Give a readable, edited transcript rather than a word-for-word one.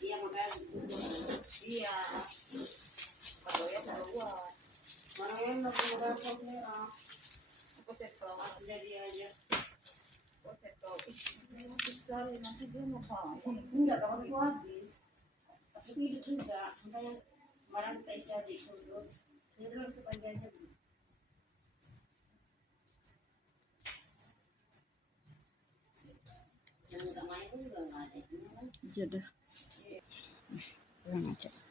Iya makanya. Iya. Kalau ya keluar. Mana yang udah merah. Aku kalau jadi aja. Sekali nanti dia mau enggak kalau itu habis tapi hidup juga makanya kemarin kita isi adik dulu dia bilang sepanjang jam yang nggak main pun juga nggak ada Jadah. Kurang aja.